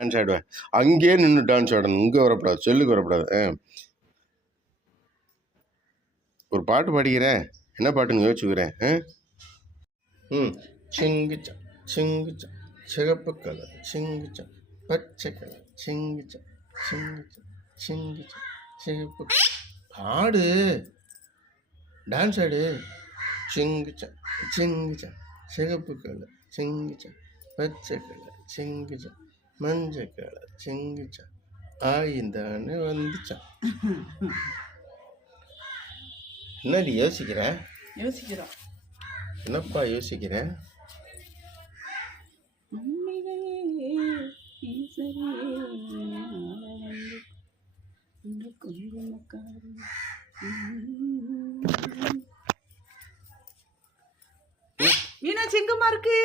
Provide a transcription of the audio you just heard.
Dance ஆடுவேன். அங்கேயே நின்று டான்ஸ் ஆடணும், இங்கே வரக்கூடாது, செல்லுக்கு வரக்கூடாது. ஒரு பாட்டு பாடிக்கிறேன், என்ன பாட்டுன்னு யோசிச்சுக்கிறேன். சிங்குச்சா சிங்குச்சா சிகப்பு கலர் சிங்குச்சா பச்சை கலர் சிங்குச்சா சிங்குச்சா சிங்குச்சா சிகப்பு பாடு, டான்ஸ் ஆடு. சிங்குச்சா சிங்குச்சா சிகப்பு கலர் சிங்குச்சா பச்சை கலர் சிங்குச்சா மஞ்சள் கலர் சிங்குச்சா ஆயிந்தானே வந்துச்சா. என்னடி யோசிக்கிறேன்? என்னப்பா யோசிக்கிறேன்? மீனாட்சி எங்கம்மா இருக்கு?